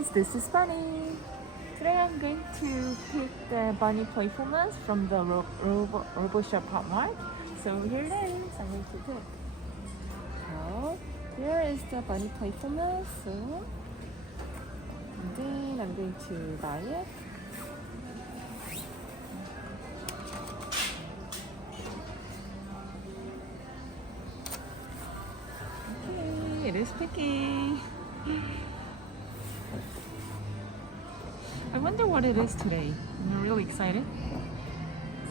friends, this is Bunny. Today I'm going to pick the Bunny Playfulness from the Robo Shop Popmart. So here it is, I'm going to pick. So here is the Bunny Playfulness. So and then I'm going to buy it. Okay, it is picking. I wonder what it is today. I'm really excited.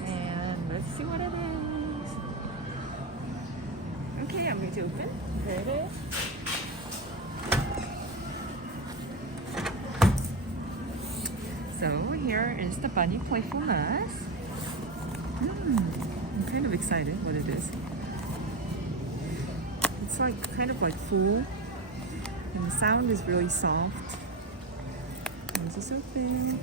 And let's see what it is. Okay, I'm going to open. There it is. So here is the Bunny Playfulness. I'm kind of excited what it is. It's like kind of like full. And the sound is really soft. This is open.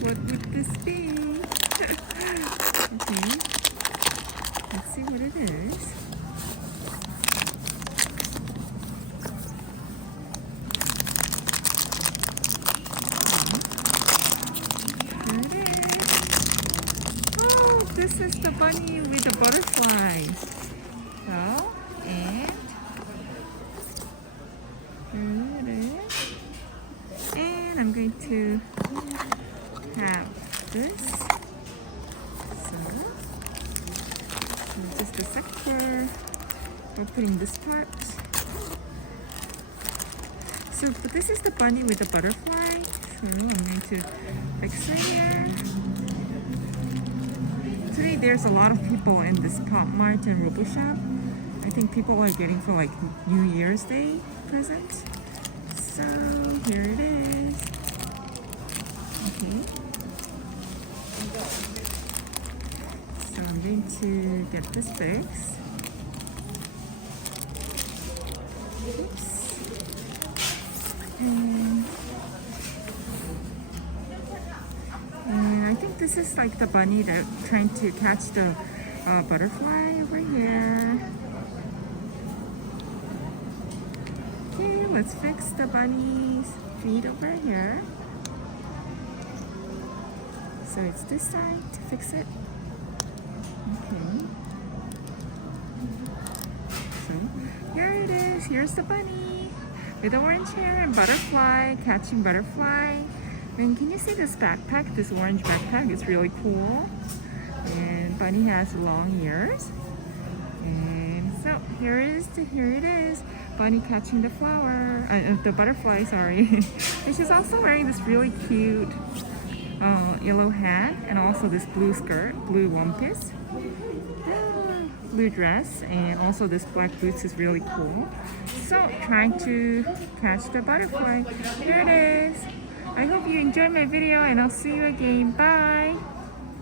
What would this be? Okay. Let's see what it is. Here it is. Oh, this is the bunny with the butterflies. So, and here it is. And I'm going to have this. So, just a sec for opening this part. So, but this is the bunny with the butterfly. So, I'm going to fix it here. Today there's a lot of people in this Popmart and Robo Shop. I think people are getting for like New Year's Day present. So here it is. Okay. So I'm going to get this fixed. Oops. And I think this is like the bunny that trying to catch the butterfly over here. Okay, let's fix the bunny's feet over here. So it's this side to fix it. Okay. So here it is. Here's the bunny with orange hair and butterfly, catching butterfly. And can you see this backpack? This orange backpack is really cool. And bunny has long ears. And so here it is. Bunny catching the flower, the butterfly, sorry. And she's also wearing this really cute yellow hat and also this blue skirt, blue one piece, blue dress, and also this black boots is really cool. So trying to catch the butterfly. Here it is. I hope you enjoyed my video and I'll see you again. Bye.